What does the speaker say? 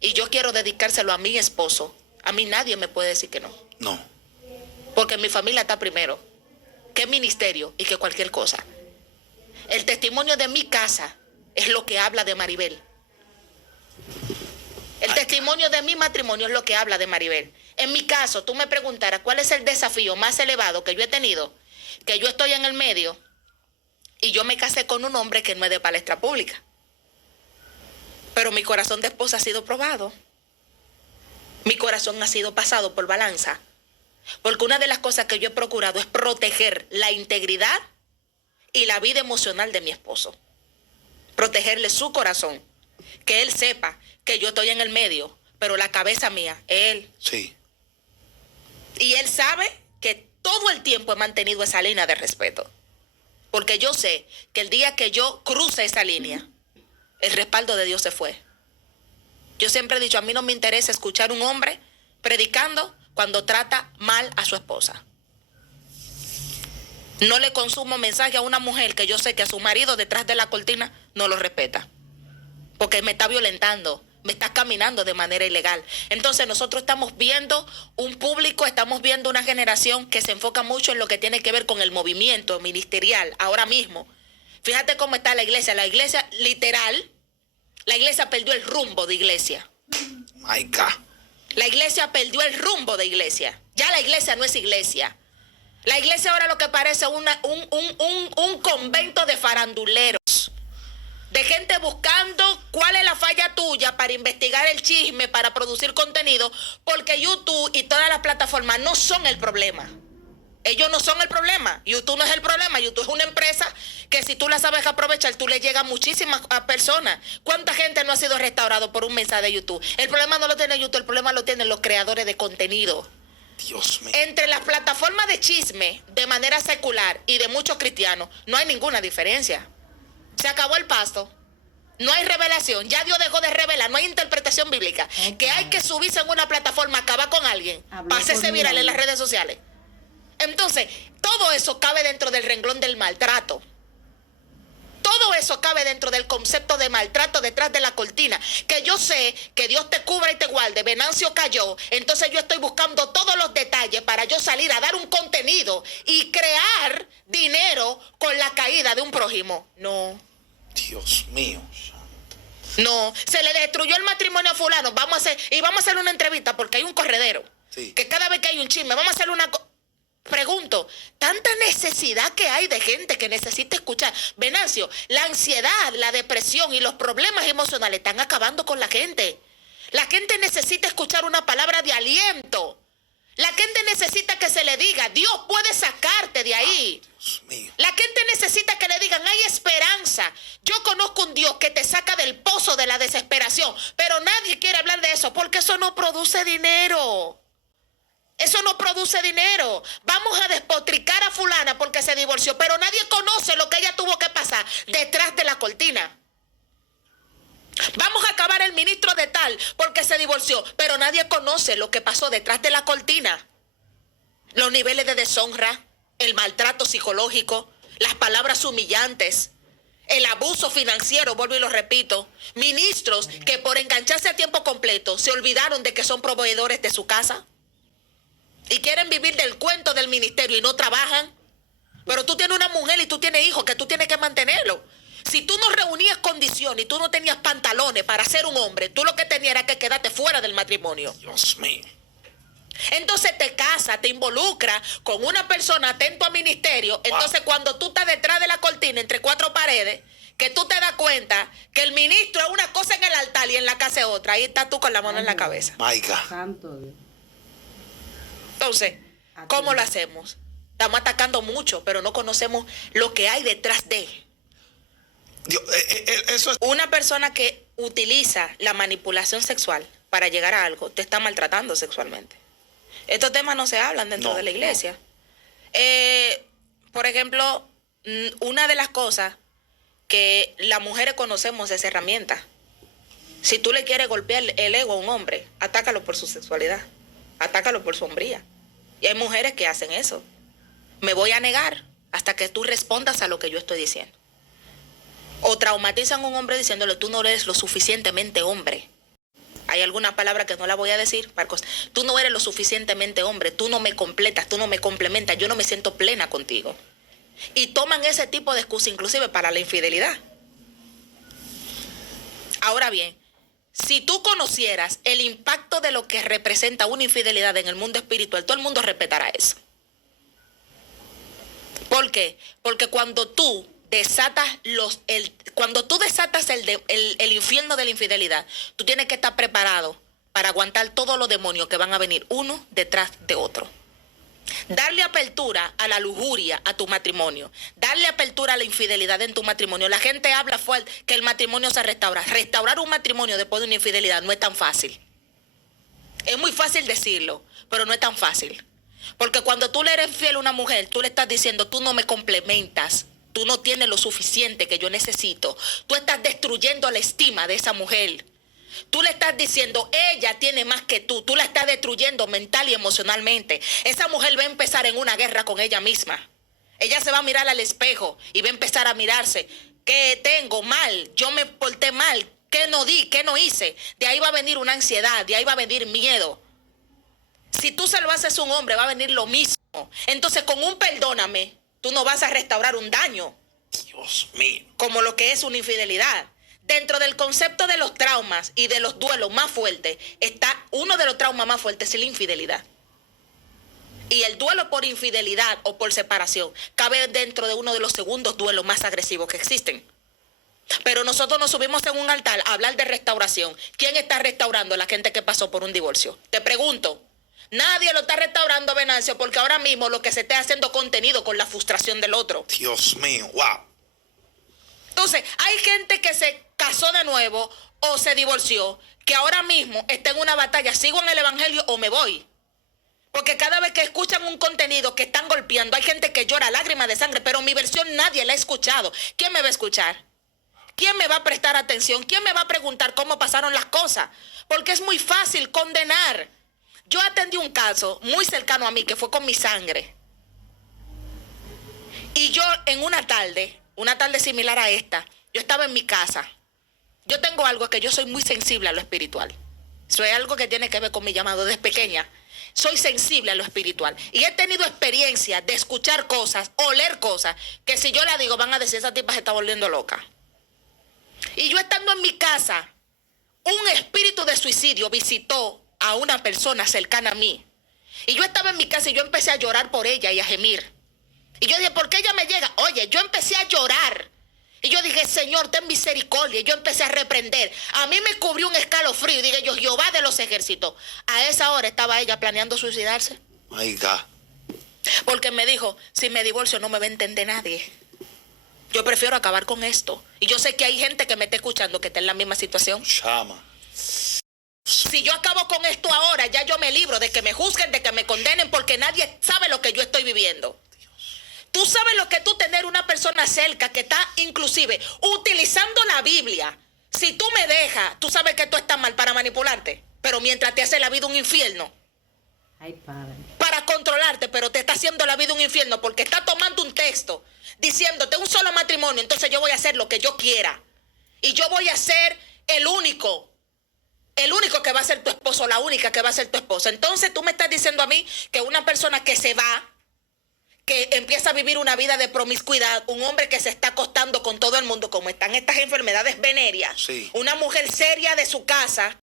y yo quiero dedicárselo a mi esposo, a mí nadie me puede decir que no. No. Porque mi familia está primero, que ministerio y que cualquier cosa. El testimonio de mi casa es lo que habla de Maribel. El testimonio de mi matrimonio es lo que habla de Maribel. En mi caso, tú me preguntaras cuál es el desafío más elevado que yo he tenido, que yo estoy en el medio y yo me casé con un hombre que no es de palestra pública. Pero mi corazón de esposa ha sido probado. Mi corazón ha sido pasado por balanza. Porque una de las cosas que yo he procurado es proteger la integridad y la vida emocional de mi esposo. Protegerle su corazón. Que él sepa que yo estoy en el medio, pero la cabeza mía es él. Sí. Y él sabe que todo el tiempo he mantenido esa línea de respeto. Porque yo sé que el día que yo cruce esa línea, el respaldo de Dios se fue. Yo siempre he dicho, a mí no me interesa escuchar un hombre predicando cuando trata mal a su esposa. No le consumo mensaje a una mujer que yo sé que a su marido detrás de la cortina no lo respeta. Porque me está violentando, me está caminando de manera ilegal. Entonces nosotros estamos viendo un público, estamos viendo una generación que se enfoca mucho en lo que tiene que ver con el movimiento ministerial ahora mismo. Fíjate cómo está la iglesia literal, la iglesia perdió el rumbo de iglesia. My God. La iglesia perdió el rumbo de iglesia. Ya la iglesia no es iglesia. La iglesia ahora lo que parece un convento de faranduleros. De gente buscando cuál es la falla tuya para investigar el chisme, para producir contenido, porque YouTube y todas las plataformas no son el problema. Ellos no son el problema. YouTube no es el problema. YouTube es una empresa que si tú la sabes aprovechar, tú le llegas a muchísimas personas. ¿Cuánta gente no ha sido restaurado por un mensaje de YouTube? El problema no lo tiene YouTube, el problema lo tienen los creadores de contenido. Dios mío. Entre las plataformas de chisme de manera secular y de muchos cristianos, no hay ninguna diferencia. Se acabó el pasto. No hay revelación. Ya Dios dejó de revelar. No hay interpretación bíblica. Okay. Que hay que subirse en una plataforma, acabar con alguien, pásese viral en las redes sociales. Entonces, todo eso cabe dentro del renglón del maltrato. Todo eso cabe dentro del concepto de maltrato detrás de la cortina. Que yo sé que Dios te cubra y te guarde. Venancio cayó. Entonces yo estoy buscando todos los detalles para yo salir a dar un contenido y crear dinero con la caída de un prójimo. No. Dios mío. No, se le destruyó el matrimonio a fulano. Vamos a hacer una entrevista porque hay un corredero. Sí. Que cada vez que hay un chisme, vamos a hacer una... Pregunto, tanta necesidad que hay de gente que necesita escuchar. Venancio, la ansiedad, la depresión y los problemas emocionales están acabando con la gente. La gente necesita escuchar una palabra de aliento. La gente necesita que se le diga, Dios puede sacarte de ahí. Dios mío. La gente necesita que le digan, hay esperanza. Yo conozco un Dios que te saca del pozo de la desesperación, pero nadie quiere hablar de eso porque eso no produce dinero. Eso no produce dinero. Vamos a despotricar a fulana porque se divorció, pero nadie conoce lo que ella tuvo que pasar detrás de la cortina. Vamos a acabar el ministro de tal porque se divorció, pero nadie conoce lo que pasó detrás de la cortina. Los niveles de deshonra, el maltrato psicológico, las palabras humillantes, el abuso financiero, vuelvo y lo repito. Ministros que por engancharse a tiempo completo se olvidaron de que son proveedores de su casa y quieren vivir del cuento del ministerio y no trabajan. Pero tú tienes una mujer y tú tienes hijos que tú tienes que mantenerlo. Si tú no reunías condiciones y tú no tenías pantalones para ser un hombre, tú lo que tenías era que quedarte fuera del matrimonio. Dios mío. Entonces te casas, te involucras con una persona atento a ministerio. Entonces cuando tú estás detrás de la cortina entre cuatro paredes, que tú te das cuenta que el ministro es una cosa en el altar y en la casa es otra, ahí estás tú con la mano en la cabeza. My God. Santo Dios. Entonces, ¿cómo lo hacemos? Estamos atacando mucho, pero no conocemos lo que hay detrás de. Dios, eso es... Una persona que utiliza la manipulación sexual para llegar a algo, te está maltratando sexualmente. Estos temas no se hablan dentro de la iglesia. Por ejemplo, una de las cosas que las mujeres conocemos es herramienta. Si tú le quieres golpear el ego a un hombre, atácalo por su sexualidad, atácalo por su hombría. Y hay mujeres que hacen eso. Me voy a negar hasta que tú respondas a lo que yo estoy diciendo. O traumatizan a un hombre diciéndole, tú no eres lo suficientemente hombre. Hay alguna palabra que no la voy a decir, Marcos. Tú no eres lo suficientemente hombre, tú no me completas, tú no me complementas, yo no me siento plena contigo. Y toman ese tipo de excusa inclusive para la infidelidad. Ahora bien, si tú conocieras el impacto de lo que representa una infidelidad en el mundo espiritual, todo el mundo respetará eso. ¿Por qué? Porque cuando tú desatas el infierno de la infidelidad, tú tienes que estar preparado para aguantar todos los demonios que van a venir uno detrás de otro. Darle apertura a la lujuria a tu matrimonio, darle apertura a la infidelidad en tu matrimonio. La gente habla fuerte que el matrimonio se restaura. Restaurar un matrimonio después de una infidelidad no es tan fácil. Es muy fácil decirlo, pero no es tan fácil. Porque cuando tú le eres fiel a una mujer, tú le estás diciendo, tú no me complementas, tú no tienes lo suficiente que yo necesito. Tú estás destruyendo la estima de esa mujer. Tú le estás diciendo, ella tiene más que tú la estás destruyendo mental y emocionalmente. Esa mujer va a empezar en una guerra con ella misma. Ella se va a mirar al espejo y va a empezar a mirarse. ¿Qué tengo mal? Yo me porté mal. ¿Qué no di? ¿Qué no hice? De ahí va a venir una ansiedad, de ahí va a venir miedo. Si tú se lo haces a un hombre, va a venir lo mismo. Entonces, con un perdóname, tú no vas a restaurar un daño. Dios mío. Como lo que es una infidelidad. Dentro del concepto de los traumas y de los duelos más fuertes, está uno de los traumas más fuertes, es la infidelidad. Y el duelo por infidelidad o por separación cabe dentro de uno de los segundos duelos más agresivos que existen. Pero nosotros nos subimos en un altar a hablar de restauración. ¿Quién está restaurando a la gente que pasó por un divorcio? Te pregunto. Nadie lo está restaurando, Venancio, porque ahora mismo lo que se está haciendo contenido con la frustración del otro. Dios mío, wow. Entonces, hay gente que se casó de nuevo o se divorció, que ahora mismo está en una batalla, sigo en el evangelio o me voy. Porque cada vez que escuchan un contenido que están golpeando, hay gente que llora lágrimas de sangre, pero mi versión nadie la ha escuchado. ¿Quién me va a escuchar? ¿Quién me va a prestar atención? ¿Quién me va a preguntar cómo pasaron las cosas? Porque es muy fácil condenar. Yo atendí un caso muy cercano a mí que fue con mi sangre. Y yo en una tarde similar a esta, yo estaba en mi casa. Yo tengo algo que yo soy muy sensible a lo espiritual. Eso es algo que tiene que ver con mi llamado desde pequeña. Soy sensible a lo espiritual. Y he tenido experiencia de escuchar cosas, oler cosas, que si yo la digo van a decir, esa tipa se está volviendo loca. Y yo estando en mi casa, un espíritu de suicidio visitó a una persona cercana a mí. Y yo estaba en mi casa y yo empecé a llorar por ella y a gemir. Y yo dije, ¿por qué ella me llega? Oye, yo empecé a llorar. Y yo dije, Señor, ten misericordia. Y yo empecé a reprender. A mí me cubrió un escalofrío. Y dije yo, Jehová de los ejércitos. A esa hora estaba ella planeando suicidarse. My God. Porque me dijo, si me divorcio no me va a entender nadie. Yo prefiero acabar con esto. Y yo sé que hay gente que me está escuchando que está en la misma situación. Chama. Si yo acabo con esto ahora, ya yo me libro de que me juzguen, de que me condenen, porque nadie sabe lo que yo estoy viviendo. Tú sabes lo que tú tener una persona cerca que está inclusive utilizando la Biblia. Si tú me dejas, tú sabes que tú estás mal para manipularte, pero mientras te hace la vida un infierno. Ay, Padre. Para controlarte, pero te está haciendo la vida un infierno porque está tomando un texto diciéndote un solo matrimonio, entonces yo voy a hacer lo que yo quiera. Y yo voy a ser el único que va a ser tu esposo, la única que va a ser tu esposa. Entonces tú me estás diciendo a mí que una persona que se va, que empieza a vivir una vida de promiscuidad, un hombre que se está acostando con todo el mundo, como están estas enfermedades venéreas, Sí. una mujer seria de su casa,